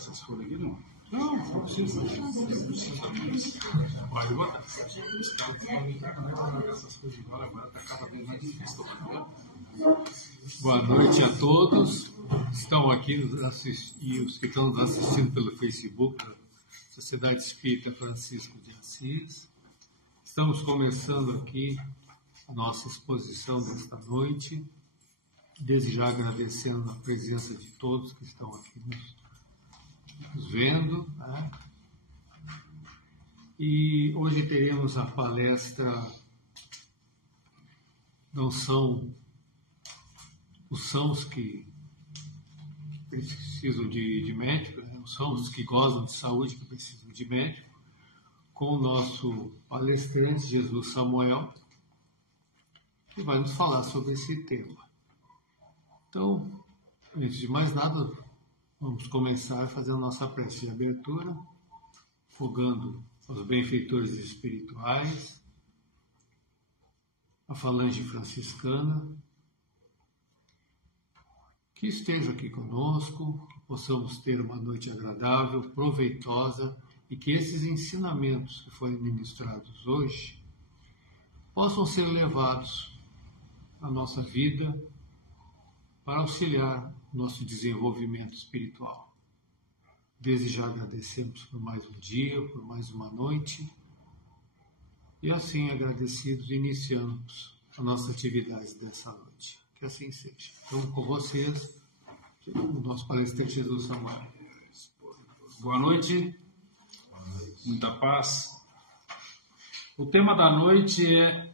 essas folhas aqui, não? Não precisa. Olha, eu vou botar. Essas coisas agora está cada vez mais difícil. Boa noite a todos que estão aqui e os que estão nos assistindo pelo Facebook da Sociedade Espírita Francisco de Assis. Estamos começando aqui a nossa exposição desta noite, desde já agradecendo a presença de todos que estão aqui nos vendo, né? E hoje teremos a palestra Não São os Sãos que precisam de médico, né? São os que gozam de saúde que precisam de médico, com o nosso palestrante Jesus Samuel, que vai nos falar sobre esse tema. Então, antes de mais nada, vamos começar a fazer a nossa prece de abertura, rogando os benfeitores espirituais, a falange franciscana, que estejam aqui conosco, que possamos ter uma noite agradável, proveitosa, e que esses ensinamentos que foram ministrados hoje possam ser levados à nossa vida para auxiliar nosso desenvolvimento espiritual. Desde já agradecemos por mais um dia, por mais uma noite, e assim agradecidos iniciamos a nossa atividade dessa noite. Que assim seja. Então, com vocês, o nosso palestrante Jesus Samuel. Boa noite, muita paz. O tema da noite é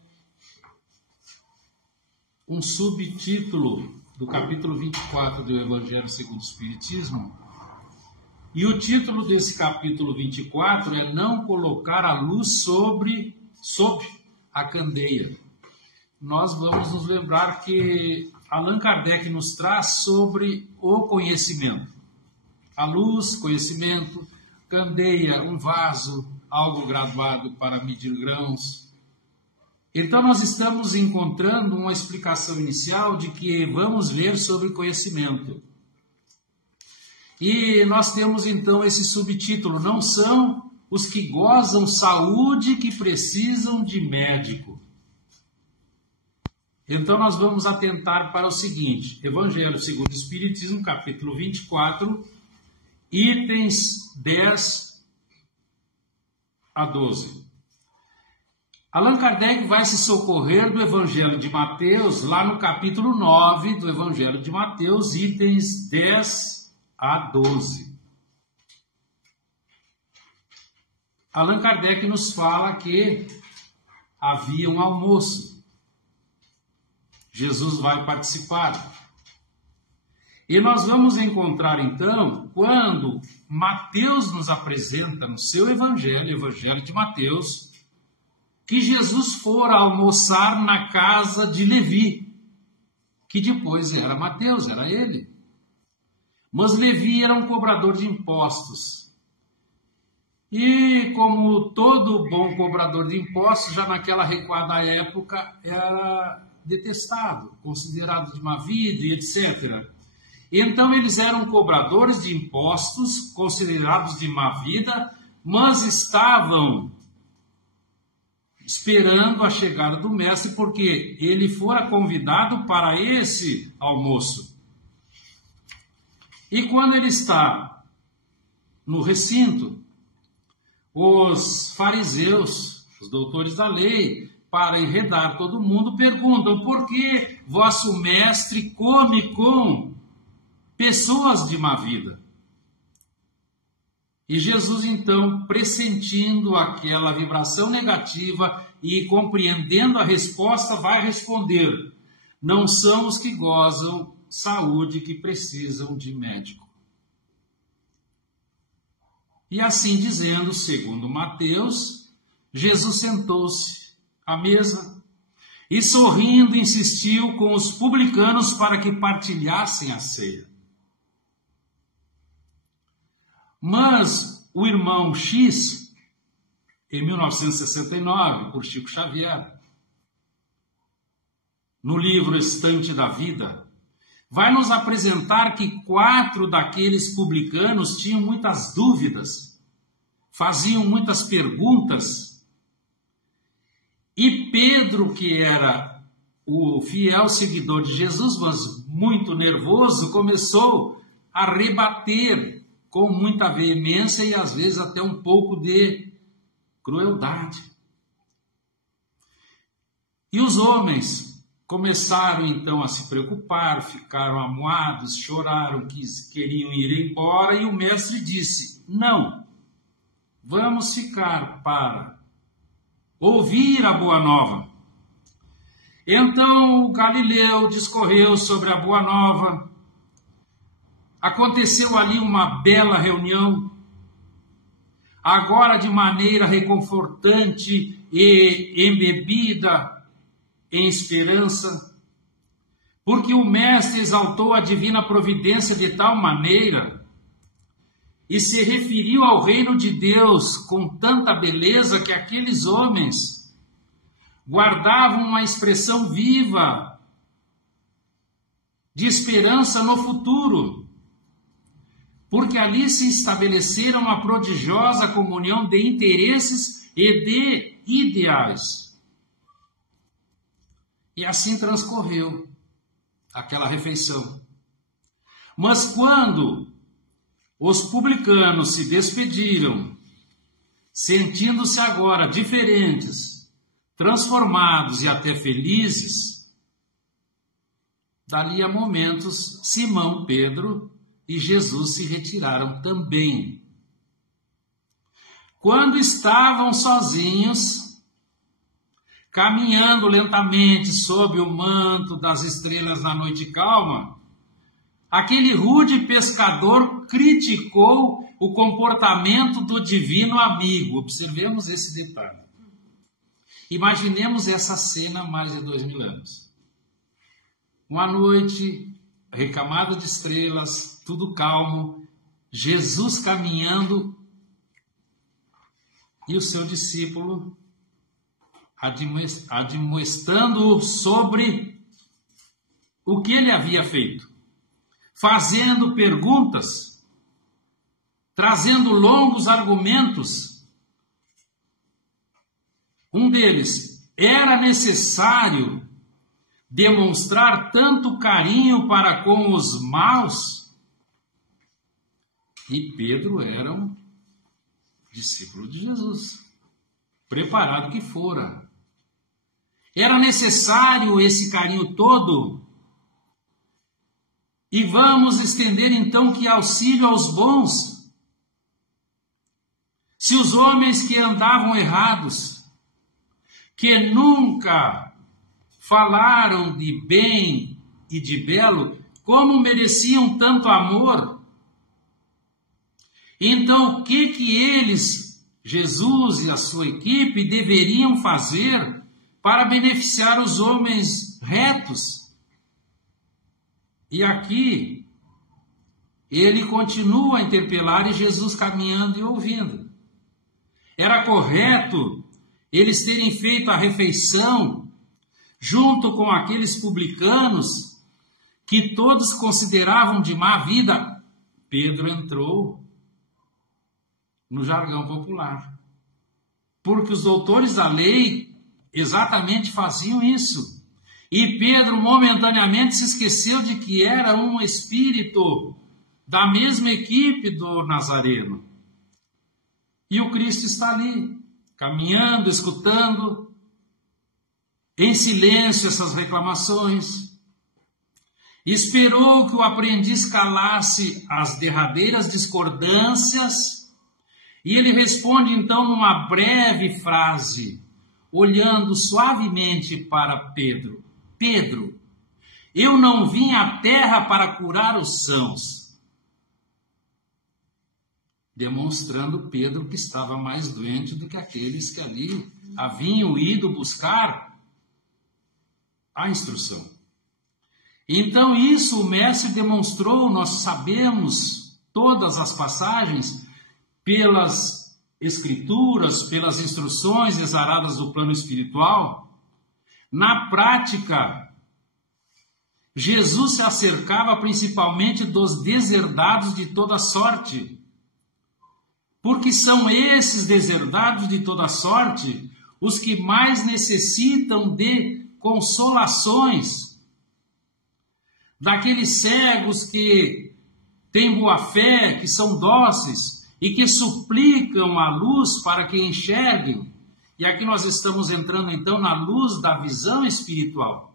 um subtítulo do capítulo 24 do Evangelho segundo o Espiritismo. E o título desse capítulo 24 é Não Colocar a Luz sob a Candeia. Nós vamos nos lembrar que Allan Kardec nos traz sobre o conhecimento. A luz, conhecimento, candeia, um vaso, algo gravado para medir grãos. Então nós estamos encontrando uma explicação inicial de que vamos ver sobre conhecimento. E nós temos então esse subtítulo, não são os que gozam saúde que precisam de médico. Então nós vamos atentar para o seguinte, Evangelho segundo o Espiritismo, capítulo 24, itens 10 a 12. Allan Kardec vai se socorrer do Evangelho de Mateus, lá no capítulo 9 do Evangelho de Mateus, itens 10 a 12. Allan Kardec nos fala que havia um almoço. Jesus vai participar. E nós vamos encontrar, então, quando Mateus nos apresenta no seu Evangelho, Evangelho de Mateus, que Jesus fora almoçar na casa de Levi, que depois era Mateus, era ele. Mas Levi era um cobrador de impostos. E como todo bom cobrador de impostos, já naquela recuada época, era detestado, considerado de má vida e etc. Então eles eram cobradores de impostos, considerados de má vida, mas estavam esperando a chegada do mestre, porque ele fora convidado para esse almoço. E quando ele está no recinto, os fariseus, os doutores da lei, para enredar todo mundo, perguntam: por que vosso mestre come com pessoas de má vida? E Jesus, então, pressentindo aquela vibração negativa e compreendendo a resposta, vai responder: não são os que gozam saúde que precisam de médico. E assim dizendo, segundo Mateus, Jesus sentou-se à mesa e, sorrindo, insistiu com os publicanos para que partilhassem a ceia. Mas o irmão X, em 1969, por Chico Xavier, no livro Estante da Vida, vai nos apresentar que 4 daqueles publicanos tinham muitas dúvidas, faziam muitas perguntas, e Pedro, que era o fiel seguidor de Jesus, mas muito nervoso, começou a rebater com muita veemência e às vezes até um pouco de crueldade. E os homens começaram então a se preocupar, ficaram amuados, choraram, queriam ir embora, e o mestre disse: não, vamos ficar para ouvir a boa nova. Então o Galileu discorreu sobre a boa nova. Aconteceu ali uma bela reunião, agora de maneira reconfortante e embebida em esperança, porque o Mestre exaltou a divina providência de tal maneira e se referiu ao reino de Deus com tanta beleza que aqueles homens guardavam uma expressão viva de esperança no futuro, porque ali se estabeleceram uma prodigiosa comunhão de interesses e de ideais. E assim transcorreu aquela refeição. Mas quando os publicanos se despediram, sentindo-se agora diferentes, transformados e até felizes, dali a momentos Simão, Pedro e Jesus se retiraram também. Quando estavam sozinhos, caminhando lentamente sob o manto das estrelas na noite calma, aquele rude pescador criticou o comportamento do divino amigo. Observemos esse detalhe. Imaginemos essa cena há mais de 2000 anos. Uma noite, recamado de estrelas, tudo calmo, Jesus caminhando e o seu discípulo admoestando-o sobre o que ele havia feito, fazendo perguntas, trazendo longos argumentos. Um deles: era necessário demonstrar tanto carinho para com os maus? E Pedro era um discípulo de Jesus, preparado que fora. Era necessário esse carinho todo? E vamos estender então que auxílio aos bons? Se os homens que andavam errados, que nunca falaram de bem e de belo, como mereciam tanto amor, então o que eles, Jesus e a sua equipe, deveriam fazer para beneficiar os homens retos? E aqui ele continua a interpelar e Jesus caminhando e ouvindo. Era correto eles terem feito a refeição junto com aqueles publicanos que todos consideravam de má vida. Pedro entrou no jargão popular, porque os doutores da lei exatamente faziam isso. E Pedro momentaneamente se esqueceu de que era um espírito da mesma equipe do Nazareno. E o Cristo está ali, caminhando, escutando, em silêncio essas reclamações. Esperou que o aprendiz calasse as derradeiras discordâncias, e ele responde então numa breve frase, olhando suavemente para Pedro: Pedro, eu não vim à terra para curar os sãos. Demonstrando Pedro que estava mais doente do que aqueles que ali haviam ido buscar a instrução. Então isso o mestre demonstrou, nós sabemos todas as passagens, pelas escrituras, pelas instruções exaradas do plano espiritual. Na prática, Jesus se acercava principalmente dos deserdados de toda sorte, porque são esses deserdados de toda sorte os que mais necessitam de consolações, daqueles cegos que têm boa fé, que são dóceis e que suplicam a luz para que enxerguem. E aqui nós estamos entrando então na luz da visão espiritual.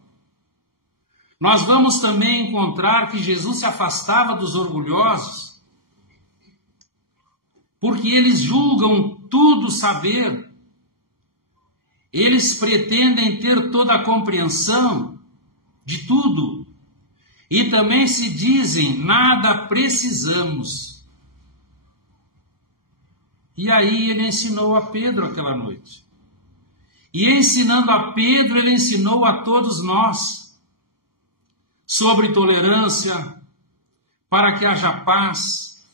Nós vamos também encontrar que Jesus se afastava dos orgulhosos, porque eles julgam tudo saber. Eles pretendem ter toda a compreensão de tudo. E também se dizem, nada precisamos. E aí ele ensinou a Pedro aquela noite. E ensinando a Pedro, ele ensinou a todos nós sobre tolerância, para que haja paz,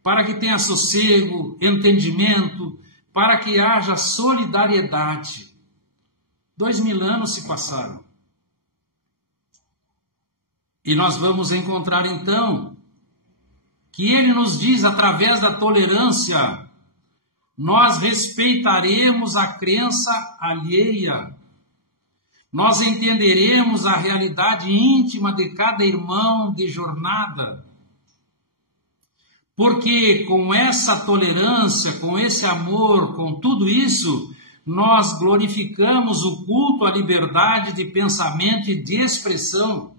para que tenha sossego, entendimento, para que haja solidariedade. 2000 anos se passaram. E nós vamos encontrar então que ele nos diz, através da tolerância, nós respeitaremos a crença alheia. Nós entenderemos a realidade íntima de cada irmão de jornada. Porque com essa tolerância, com esse amor, com tudo isso, nós glorificamos o culto à liberdade de pensamento e de expressão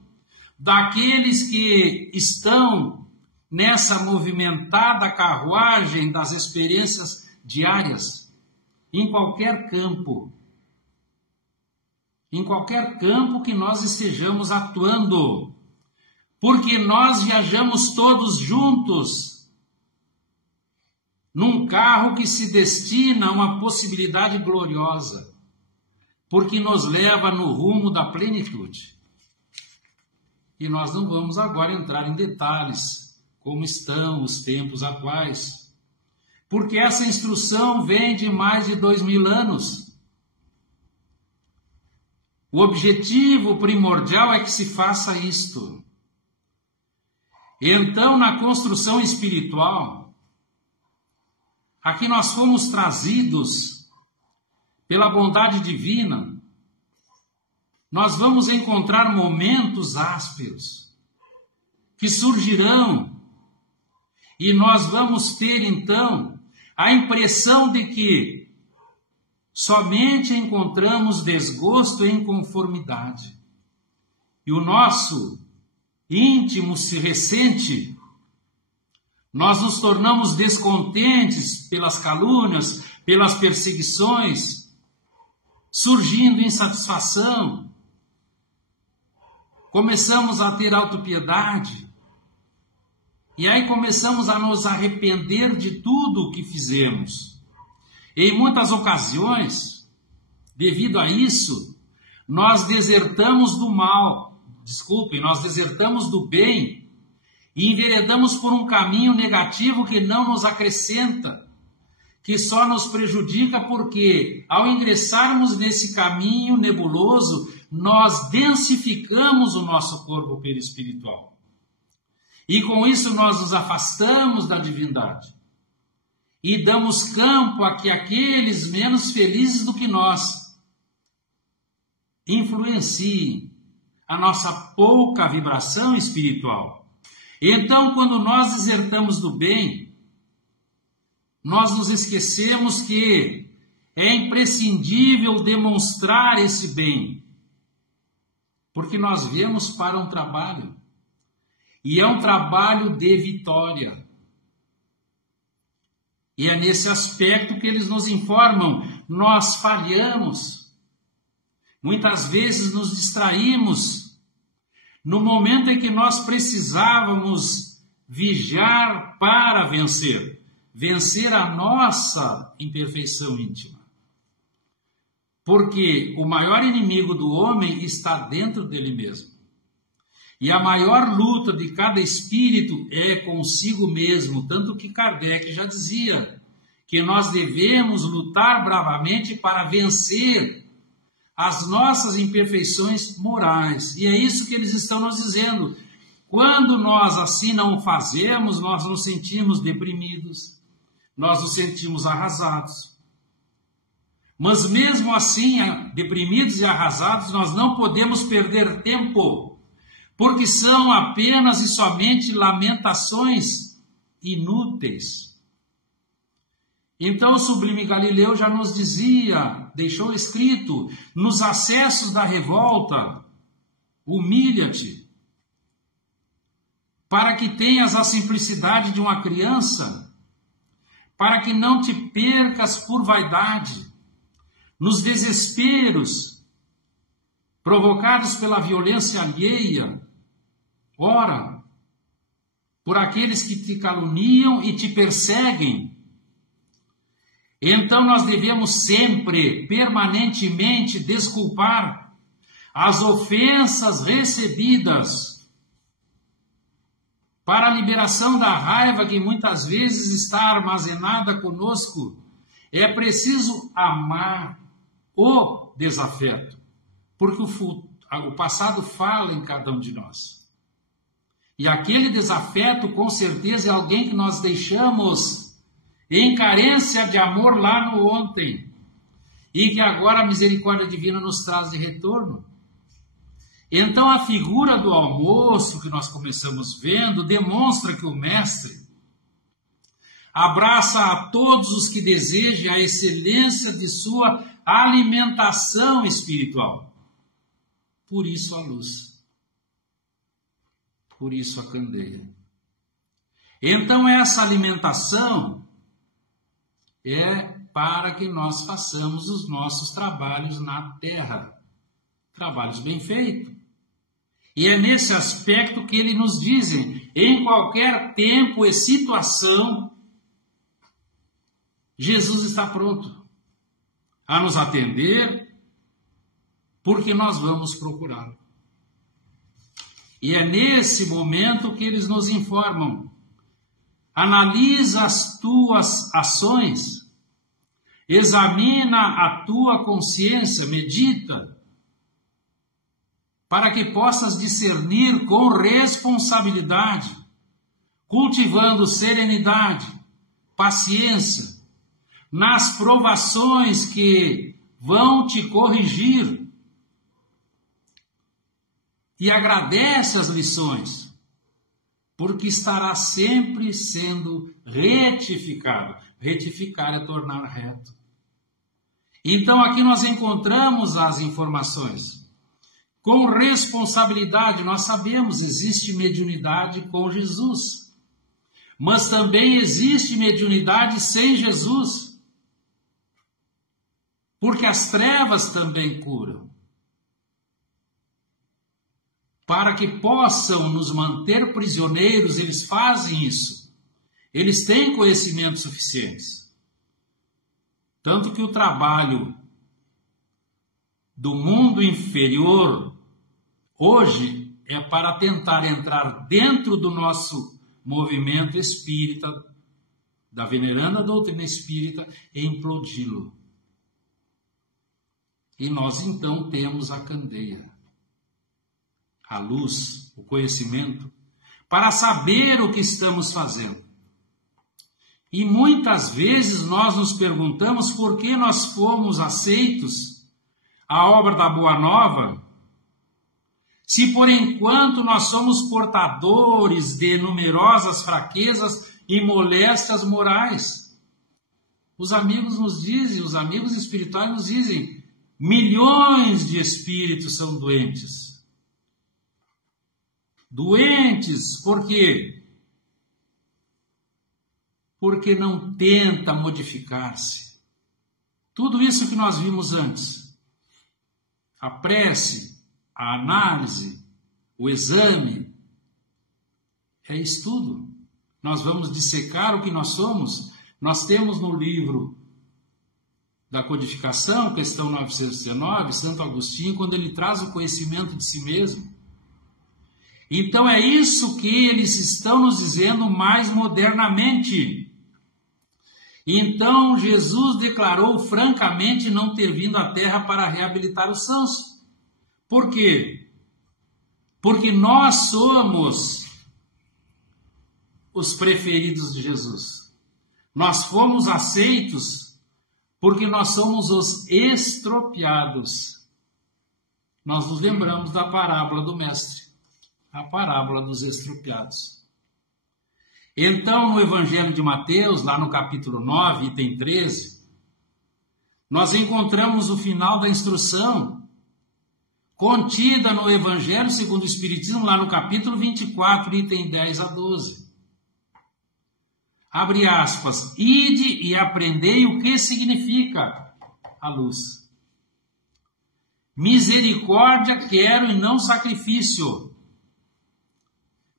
daqueles que estão nessa movimentada carruagem das experiências diárias, em qualquer campo. Em qualquer campo que nós estejamos atuando, porque nós viajamos todos juntos num carro que se destina a uma possibilidade gloriosa, porque nos leva no rumo da plenitude. E nós não vamos agora entrar em detalhes, como estão os tempos atuais, porque essa instrução vem de mais de 2000 anos. O objetivo primordial é que se faça isto. Então, na construção espiritual, aqui nós fomos trazidos pela bondade divina, nós vamos encontrar momentos ásperos que surgirão e nós vamos ter, então, a impressão de que somente encontramos desgosto e inconformidade. E o nosso íntimo se ressente. Nós nos tornamos descontentes pelas calúnias, pelas perseguições, surgindo insatisfação. Começamos a ter autopiedade. E aí começamos a nos arrepender de tudo o que fizemos. Em muitas ocasiões, devido a isso, nós desertamos do mal, nós desertamos do bem e enveredamos por um caminho negativo que não nos acrescenta, que só nos prejudica porque, ao ingressarmos nesse caminho nebuloso, nós densificamos o nosso corpo perispiritual. E com isso nós nos afastamos da divindade. E damos campo a que aqueles menos felizes do que nós influenciem a nossa pouca vibração espiritual. Então, quando nós desertamos do bem, nós nos esquecemos que é imprescindível demonstrar esse bem, porque nós viemos para um trabalho, e é um trabalho de vitória. E é nesse aspecto que eles nos informam, nós falhamos, muitas vezes nos distraímos, no momento em que nós precisávamos vigiar para vencer a nossa imperfeição íntima. Porque o maior inimigo do homem está dentro dele mesmo. E a maior luta de cada espírito é consigo mesmo, tanto que Kardec já dizia que nós devemos lutar bravamente para vencer as nossas imperfeições morais. E é isso que eles estão nos dizendo. Quando nós assim não fazemos, nós nos sentimos deprimidos, nós nos sentimos arrasados. Mas mesmo assim, deprimidos e arrasados, nós não podemos perder tempo, porque são apenas e somente lamentações inúteis. Então o sublime Galileu já nos dizia, deixou escrito, nos acessos da revolta, humilha-te, para que tenhas a simplicidade de uma criança, para que não te percas por vaidade, nos desesperos provocados pela violência alheia, ora, por aqueles que te caluniam e te perseguem. Então nós devemos sempre, permanentemente, desculpar as ofensas recebidas para a liberação da raiva que muitas vezes está armazenada conosco. É preciso amar o desafeto, porque o passado fala em cada um de nós. E aquele desafeto, com certeza, é alguém que nós deixamos em carência de amor lá no ontem, e que agora a misericórdia divina nos traz de retorno. Então a figura do almoço que nós começamos vendo demonstra que o Mestre abraça a todos os que desejem a excelência de sua alimentação espiritual. Por isso a luz, por isso a candeia. Então essa alimentação é para que nós façamos os nossos trabalhos na terra, trabalhos bem feitos. E é nesse aspecto que ele nos diz, em qualquer tempo e situação, Jesus está pronto a nos atender, porque nós vamos procurá-lo. E é nesse momento que eles nos informam: analisa as tuas ações, examina a tua consciência, medita, para que possas discernir com responsabilidade, cultivando serenidade, paciência, nas provações que vão te corrigir. E agradece as lições, porque estará sempre sendo retificado. Retificar é tornar reto. Então aqui nós encontramos as informações. Com responsabilidade, nós sabemos, existe mediunidade com Jesus, mas também existe mediunidade sem Jesus. Porque as trevas também curam. Para que possam nos manter prisioneiros, eles fazem isso. Eles têm conhecimentos suficientes. Tanto que o trabalho do mundo inferior, hoje, é para tentar entrar dentro do nosso movimento espírita, da veneranda doutrina espírita, e implodi-lo. E nós então temos a candeia, a luz, o conhecimento, para saber o que estamos fazendo. E muitas vezes nós nos perguntamos por que nós fomos aceitos à obra da Boa Nova, se por enquanto nós somos portadores de numerosas fraquezas e moléstias morais. Os amigos nos dizem, os amigos espirituais nos dizem, milhões de espíritos são doentes. Doentes por quê? Porque não tenta modificar-se. Tudo isso que nós vimos antes, a prece, a análise, o exame, é estudo. Nós vamos dissecar o que nós somos. Nós temos no livro da codificação, questão 919, Santo Agostinho, quando ele traz o conhecimento de si mesmo. Então é isso que eles estão nos dizendo mais modernamente. Então Jesus declarou francamente não ter vindo à terra para reabilitar os sãos. Por quê? Porque nós somos os preferidos de Jesus. Nós fomos aceitos porque nós somos os estropiados. Nós nos lembramos da parábola do mestre, a parábola dos estropiados. Então, no Evangelho de Mateus, lá no capítulo 9, item 13, nós encontramos o final da instrução contida no Evangelho segundo o Espiritismo, lá no capítulo 24, item 10 a 12. Abre aspas, ide e aprendei o que significa a luz. Misericórdia quero e não sacrifício,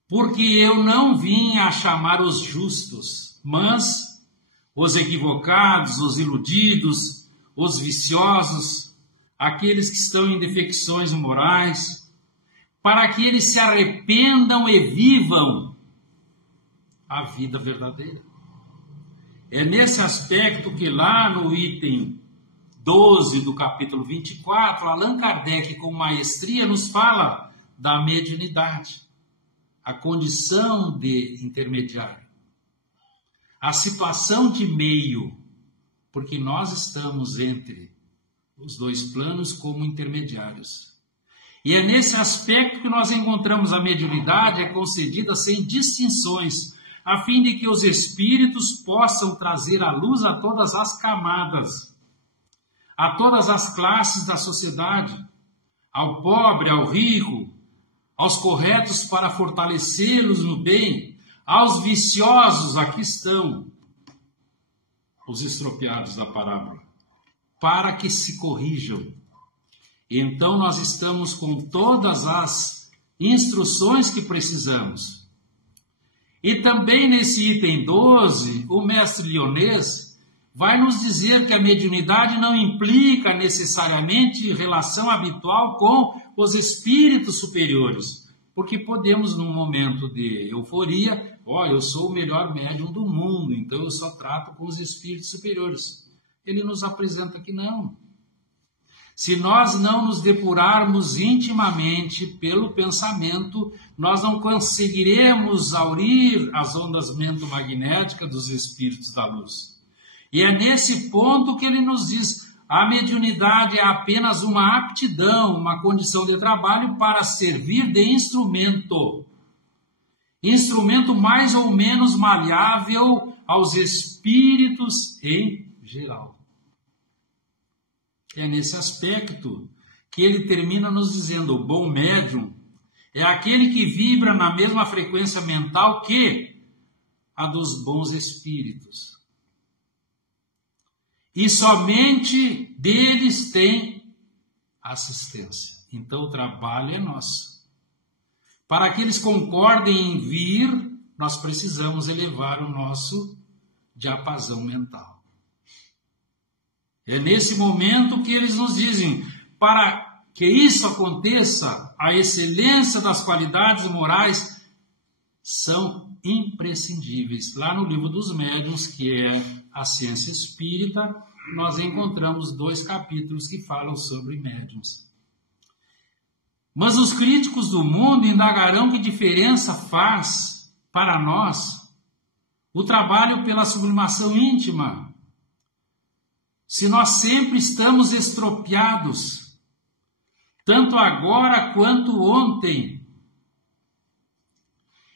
porque eu não vim a chamar os justos, mas os equivocados, os iludidos, os viciosos, aqueles que estão em defecções morais, para que eles se arrependam e vivam a vida verdadeira. É nesse aspecto que lá no item 12 do capítulo 24, Allan Kardec, com maestria, nos fala da mediunidade, a condição de intermediário, a situação de meio, porque nós estamos entre os dois planos como intermediários. E é nesse aspecto que nós encontramos a mediunidade é concedida sem distinções, a fim de que os espíritos possam trazer à luz a todas as camadas, a todas as classes da sociedade, ao pobre, ao rico, aos corretos para fortalecê-los no bem, aos viciosos, aqui estão os estropiados da parábola, para que se corrijam. Então nós estamos com todas as instruções que precisamos. E também nesse item 12, o mestre Lyonês vai nos dizer que a mediunidade não implica necessariamente relação habitual com os espíritos superiores, porque podemos, num momento de euforia, eu sou o melhor médium do mundo, então eu só trato com os espíritos superiores. Ele nos apresenta que não. Se nós não nos depurarmos intimamente pelo pensamento, nós não conseguiremos aurir as ondas mentomagnéticas dos espíritos da luz. E é nesse ponto que ele nos diz, a mediunidade é apenas uma aptidão, uma condição de trabalho para servir de instrumento. Instrumento mais ou menos maleável aos espíritos em geral. É nesse aspecto que ele termina nos dizendo, o bom médium é aquele que vibra na mesma frequência mental que a dos bons espíritos. E somente deles tem assistência. Então o trabalho é nosso. Para que eles concordem em vir, nós precisamos elevar o nosso diapasão mental. É nesse momento que eles nos dizem, para que isso aconteça, a excelência das qualidades morais são imprescindíveis. Lá no livro dos médiuns, que é a ciência espírita, nós encontramos 2 capítulos que falam sobre médiuns. Mas os críticos do mundo indagarão que diferença faz para nós o trabalho pela sublimação íntima, se nós sempre estamos estropiados, tanto agora quanto ontem.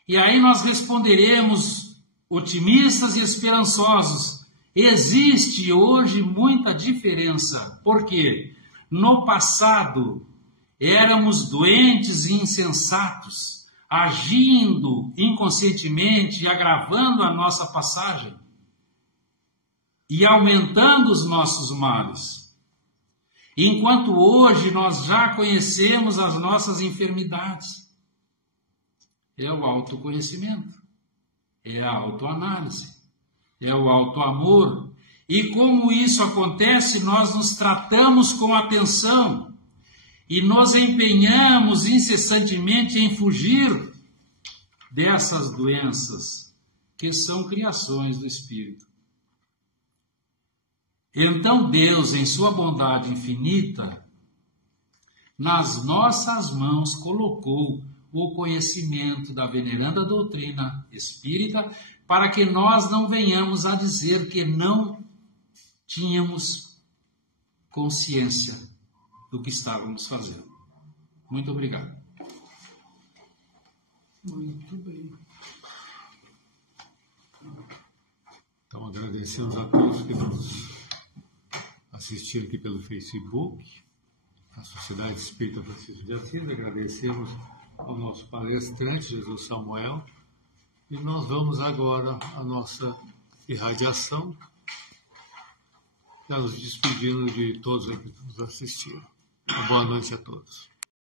E aí nós responderemos, otimistas e esperançosos, existe hoje muita diferença, porque no passado éramos doentes e insensatos, agindo inconscientemente e agravando a nossa passagem e aumentando os nossos males. Enquanto hoje nós já conhecemos as nossas enfermidades. É o autoconhecimento, é a autoanálise, é o autoamor. E como isso acontece, nós nos tratamos com atenção e nos empenhamos incessantemente em fugir dessas doenças que são criações do espírito. Então Deus, em sua bondade infinita, nas nossas mãos colocou o conhecimento da veneranda doutrina espírita, para que nós não venhamos a dizer que não tínhamos consciência do que estávamos fazendo. Muito obrigado. Muito bem. Então, agradecemos a todos que nos assistiram aqui pelo Facebook, a Sociedade Espírita Francisco de Assis. Agradecemos ao nosso palestrante, Jesus Samuel. E nós vamos agora à nossa irradiação, já nos despedindo de todos que nos assistiram. Uma boa noite a todos.